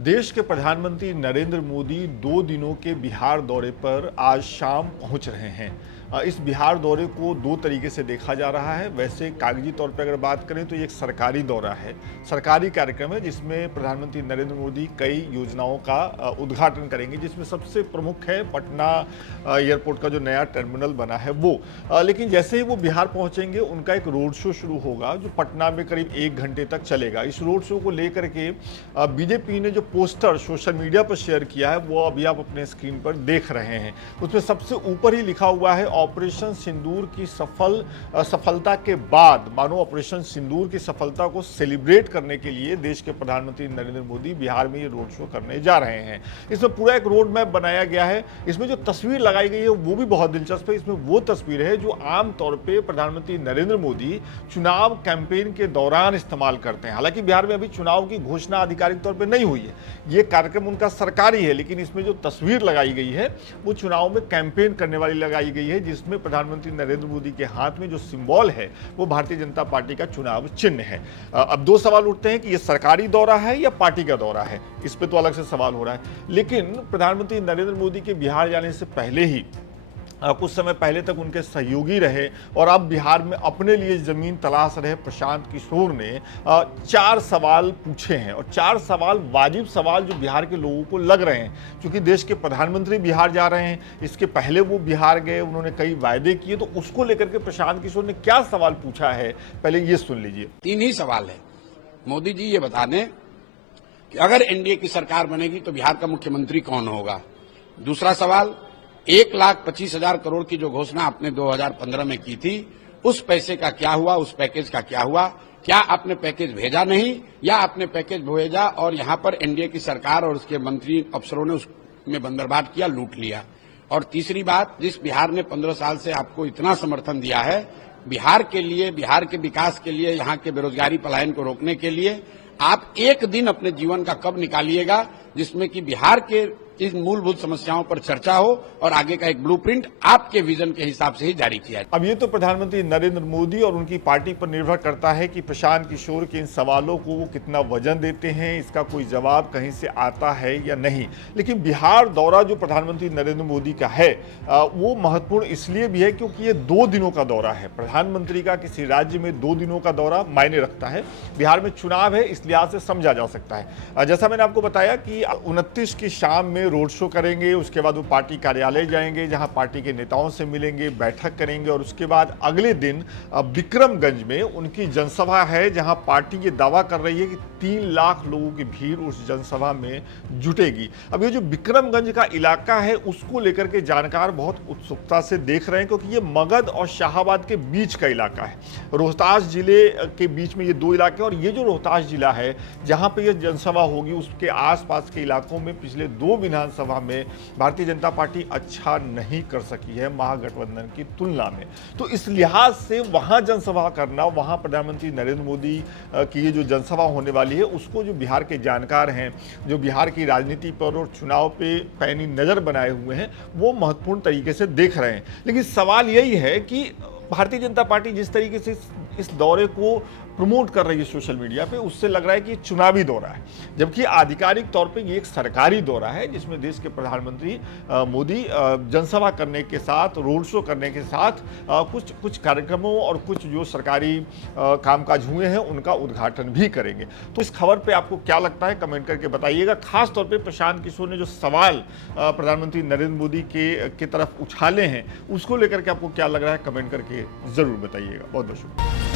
देश के प्रधानमंत्री नरेंद्र मोदी 2 दिनों के बिहार दौरे पर आज शाम पहुंच रहे हैं। इस बिहार दौरे को 2 तरीके से देखा जा रहा है। वैसे कागजी तौर पर अगर बात करें तो ये एक सरकारी दौरा है, सरकारी कार्यक्रम है जिसमें प्रधानमंत्री नरेंद्र मोदी कई योजनाओं का उद्घाटन करेंगे, जिसमें सबसे प्रमुख है पटना एयरपोर्ट का जो नया टर्मिनल बना है वो। लेकिन जैसे ही वो बिहार पहुंचेंगे उनका एक रोड शो शुरू होगा जो पटना में करीब 1 घंटे तक चलेगा। इस रोड शो को लेकर के बीजेपी ने जो पोस्टर सोशल मीडिया पर शेयर किया है वो अभी आप अपने स्क्रीन पर देख रहे हैं। उसमें सबसे ऊपर ही लिखा हुआ है ऑपरेशन सिंदूर की सफलता के बाद, मानो ऑपरेशन सिंदूर की सफलता को सेलिब्रेट करने के लिए देश के प्रधानमंत्री नरेंद्र मोदी बिहार में ये रोड शो करने जा रहे हैं। इसमें पूरा एक रोड मैप बनाया गया है। इसमें जो तस्वीर लगाई गई है वो भी बहुत दिलचस्प है। इसमें वो तस्वीर है जो आमतौर पर प्रधानमंत्री नरेंद्र मोदी चुनाव कैंपेन के दौरान इस्तेमाल करते हैं। हालांकि बिहार में अभी चुनाव की घोषणा आधिकारिक तौर पर नहीं हुई है, ये कार्यक्रम उनका सरकारी है, लेकिन इसमें जो तस्वीर लगाई गई है वो चुनाव में कैंपेन करने वाली लगाई गई है, जिसमें प्रधानमंत्री नरेंद्र मोदी के हाथ में जो सिंबल है वो भारतीय जनता पार्टी का चुनाव चिन्ह है। अब 2 सवाल उठते हैं कि ये सरकारी दौरा है या पार्टी का दौरा है, इस पे तो अलग से सवाल हो रहा है। लेकिन प्रधानमंत्री नरेंद्र मोदी के बिहार जाने से पहले ही कुछ समय पहले तक उनके सहयोगी रहे और अब बिहार में अपने लिए जमीन तलाश रहे प्रशांत किशोर ने 4 सवाल पूछे हैं, और 4 सवाल वाजिब सवाल जो बिहार के लोगों को लग रहे हैं। क्योंकि देश के प्रधानमंत्री बिहार जा रहे हैं, इसके पहले वो बिहार गए, उन्होंने कई वायदे किए, तो उसको लेकर के प्रशांत किशोर ने क्या सवाल पूछा है पहले ये सुन लीजिए। 3 ही सवाल है। मोदी जी ये बता दें कि अगर एनडीए की सरकार बनेगी तो बिहार का मुख्यमंत्री कौन होगा। दूसरा सवाल, 1,25,000 करोड़ की जो घोषणा आपने 2015 में की थी, उस पैसे का क्या हुआ, उस पैकेज का क्या हुआ, क्या आपने पैकेज भेजा नहीं या आपने पैकेज भेजा और यहां पर एनडीए की सरकार और उसके मंत्री अफसरों ने उसमें बंदरबाट किया, लूट लिया। और तीसरी बात, जिस बिहार ने 15 साल से आपको इतना समर्थन दिया है, बिहार के लिए, बिहार के विकास के लिए, यहाँ के बेरोजगारी पलायन को रोकने के लिए आप एक दिन अपने जीवन का कब निकालिएगा जिसमें कि बिहार के इस मूलभूत समस्याओं पर चर्चा हो और आगे का एक ब्लूप्रिंट आपके विजन के हिसाब से ही जारी किया। अब ये तो प्रधानमंत्री नरेंद्र मोदी और उनकी पार्टी पर निर्भर करता है कि प्रशांत किशोर के इन सवालों को वो कितना वजन देते हैं, इसका कोई जवाब कहीं से आता है या नहीं। लेकिन बिहार दौरा जो प्रधानमंत्री नरेंद्र मोदी का है वो महत्वपूर्ण इसलिए भी है क्योंकि ये 2 दिनों का दौरा है। प्रधानमंत्री का किसी राज्य में 2 दिनों का दौरा मायने रखता है। बिहार में चुनाव है, इस लिहाज से समझा जा सकता है। जैसा मैंने आपको बताया कि 29 की शाम में रोड शो करेंगे, उसके बाद वो पार्टी कार्यालय जाएंगे जहां पार्टी के नेताओं से मिलेंगे, बैठक करेंगे, और उसके बाद अगले दिन विक्रमगंज में उनकी जनसभा है जहां पार्टी ये दावा कर रही है कि 3 लाख लोगों की भीड़ उस जनसभा में जुटेगी। अब ये जो विक्रमगंज का इलाका है उसको लेकर के जानकार बहुत उत्सुकता से देख रहे हैं, क्योंकि ये मगध और शाहाबाद के बीच का इलाका है। रोहतास जिले के बीच में ये 2 इलाके, और ये जो रोहतास जिला है जहां पर यह जनसभा होगी उसके आसपास के इलाकों में पिछले 2 विधानसभा में भारतीय जनता पार्टी अच्छा नहीं कर सकी है महागठबंधन की तुलना में। तो इस लिहाज से वहां जनसभा करना, वहां प्रधानमंत्री नरेंद्र मोदी की ये जो जनसभा होने वाली है उसको जो बिहार के जानकार हैं, जो बिहार की राजनीति पर और चुनाव पे पैनी नजर बनाए हुए हैं, वो महत्वपूर्ण तरीके से देख रहे हैं। लेकिन सवाल यही है कि भारतीय जनता पार्टी जिस तरीके से इस दौरे को प्रमोट कर रही है सोशल मीडिया पे, उससे लग रहा है कि चुनावी दौरा है, जबकि आधिकारिक तौर पे ये एक सरकारी दौरा है जिसमें देश के प्रधानमंत्री मोदी जनसभा करने के साथ, रोड शो करने के साथ कुछ कार्यक्रमों और कुछ जो सरकारी कामकाज हुए हैं उनका उद्घाटन भी करेंगे। तो इस खबर पे आपको क्या लगता है कमेंट करके बताइएगा। खास तौर पर प्रशांत किशोर ने जो सवाल प्रधानमंत्री नरेंद्र मोदी के तरफ उछाले हैं उसको लेकर के आपको क्या लग रहा है कमेंट करके जरूर बताइएगा। बहुत बहुत शुक्रिया।